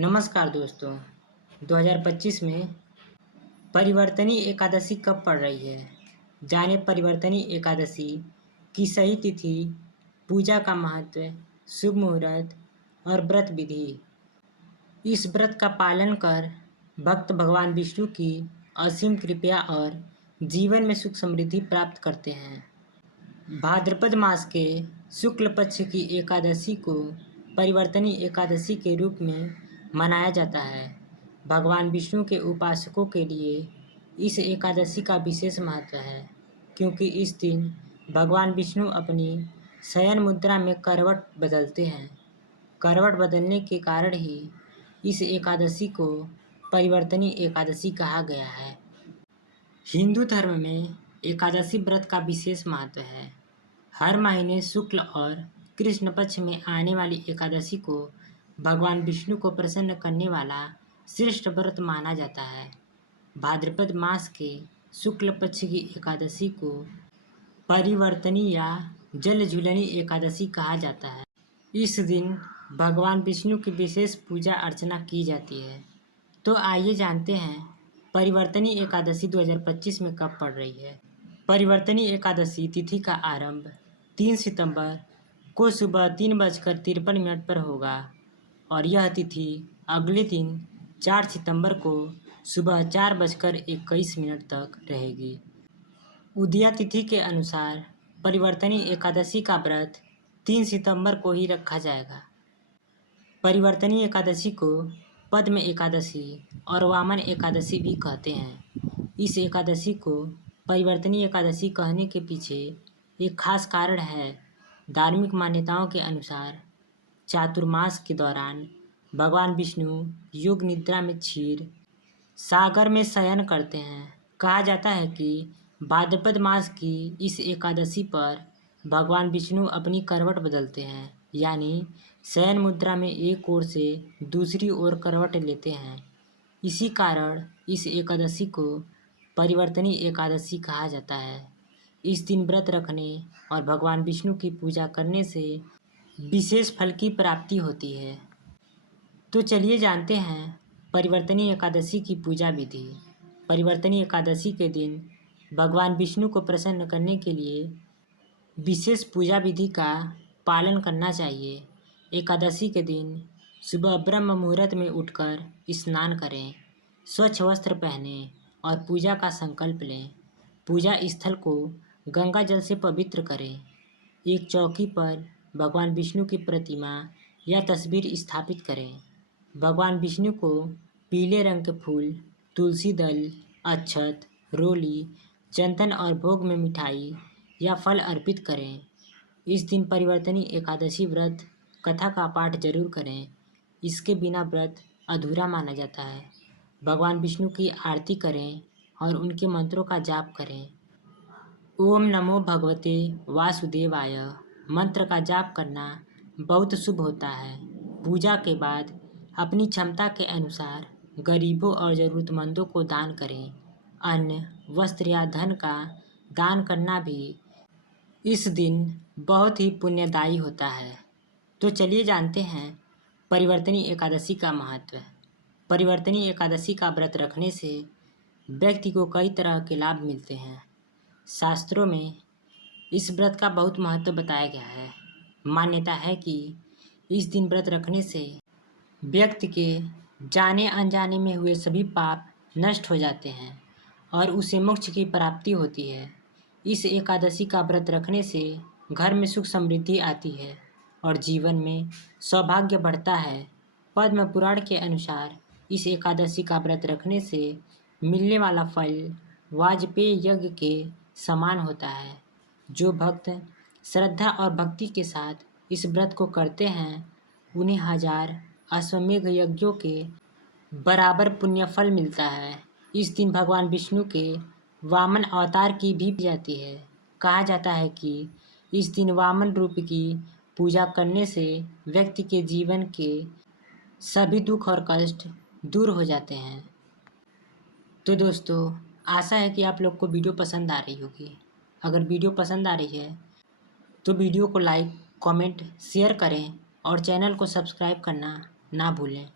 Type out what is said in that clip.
नमस्कार दोस्तों। 2025 में परिवर्तनी एकादशी कब पड़ रही है? जाने परिवर्तनी एकादशी की सही तिथि, पूजा का महत्व, शुभ मुहूर्त और व्रत विधि। इस व्रत का पालन कर भक्त भगवान विष्णु की असीम कृपा और जीवन में सुख समृद्धि प्राप्त करते हैं। भाद्रपद मास के शुक्ल पक्ष की एकादशी को परिवर्तनी एकादशी के रूप में मनाया जाता है। भगवान विष्णु के उपासकों के लिए इस एकादशी का विशेष महत्व है, क्योंकि इस दिन भगवान विष्णु अपनी शयन मुद्रा में करवट बदलते हैं। करवट बदलने के कारण ही इस एकादशी को परिवर्तनी एकादशी कहा गया है। हिंदू धर्म में एकादशी व्रत का विशेष महत्व है। हर महीने शुक्ल और कृष्ण पक्ष में आने वाली एकादशी को भगवान विष्णु को प्रसन्न करने वाला श्रेष्ठ व्रत माना जाता है। भाद्रपद मास के शुक्ल पक्ष की एकादशी को परिवर्तनी या जल झूलनी एकादशी कहा जाता है। इस दिन भगवान विष्णु की विशेष पूजा अर्चना की जाती है। तो आइए जानते हैं परिवर्तनी एकादशी 2025 में कब पड़ रही है। परिवर्तनी एकादशी तिथि का आरंभ 3 सितंबर को सुबह 3:53 पर होगा और यह तिथि अगले दिन 4 सितंबर को सुबह 4:21 तक रहेगी। उदया तिथि के अनुसार परिवर्तनी एकादशी का व्रत 3 सितंबर को ही रखा जाएगा। परिवर्तनी एकादशी को पद्म एकादशी और वामन एकादशी भी कहते हैं। इस एकादशी को परिवर्तनी एकादशी कहने के पीछे एक खास कारण है। धार्मिक मान्यताओं के अनुसार चातुर्मास के दौरान भगवान विष्णु योग निद्रा में क्षीर सागर में शयन करते हैं। कहा जाता है कि भाद्रपद मास की इस एकादशी पर भगवान विष्णु अपनी करवट बदलते हैं, यानी शयन मुद्रा में एक ओर से दूसरी ओर करवट लेते हैं। इसी कारण इस एकादशी को परिवर्तनी एकादशी कहा जाता है। इस दिन व्रत रखने और भगवान विष्णु की पूजा करने से विशेष फल की प्राप्ति होती है। तो चलिए जानते हैं परिवर्तनी एकादशी की पूजा विधि। परिवर्तनी एकादशी के दिन भगवान विष्णु को प्रसन्न करने के लिए विशेष पूजा विधि का पालन करना चाहिए। एकादशी के दिन सुबह ब्रह्म मुहूर्त में उठकर स्नान करें, स्वच्छ वस्त्र पहनें और पूजा का संकल्प लें। पूजा स्थल को गंगा जल से पवित्र करें। एक चौकी पर भगवान विष्णु की प्रतिमा या तस्वीर स्थापित करें। भगवान विष्णु को पीले रंग के फूल, तुलसी दल, अक्षत, रोली, चंदन और भोग में मिठाई या फल अर्पित करें। इस दिन परिवर्तनी एकादशी व्रत कथा का पाठ जरूर करें। इसके बिना व्रत अधूरा माना जाता है। भगवान विष्णु की आरती करें और उनके मंत्रों का जाप करें। ओम नमो भगवते वासुदेवाय मंत्र का जाप करना बहुत शुभ होता है। पूजा के बाद अपनी क्षमता के अनुसार गरीबों और ज़रूरतमंदों को दान करें। अन्न, वस्त्र या धन का दान करना भी इस दिन बहुत ही पुण्यदायी होता है। तो चलिए जानते हैं परिवर्तनी एकादशी का महत्व। परिवर्तनी एकादशी का व्रत रखने से व्यक्ति को कई तरह के लाभ मिलते हैं। शास्त्रों में इस व्रत का बहुत महत्व बताया गया है। मान्यता है कि इस दिन व्रत रखने से व्यक्ति के जाने अनजाने में हुए सभी पाप नष्ट हो जाते हैं और उसे मोक्ष की प्राप्ति होती है। इस एकादशी का व्रत रखने से घर में सुख समृद्धि आती है और जीवन में सौभाग्य बढ़ता है। पद्म पुराण के अनुसार इस एकादशी का व्रत रखने से मिलने वाला फल वाजपेय यज्ञ के समान होता है। जो भक्त श्रद्धा और भक्ति के साथ इस व्रत को करते हैं उन्हें 1000 अश्वमेध यज्ञों के बराबर पुण्य फल मिलता है। इस दिन भगवान विष्णु के वामन अवतार की भी जाती है। कहा जाता है कि इस दिन वामन रूप की पूजा करने से व्यक्ति के जीवन के सभी दुख और कष्ट दूर हो जाते हैं। तो दोस्तों, आशा है कि आप लोग को वीडियो पसंद आ रही होगी। अगर वीडियो पसंद आ रही है तो वीडियो को लाइक, कमेंट, शेयर करें और चैनल को सब्सक्राइब करना ना भूलें।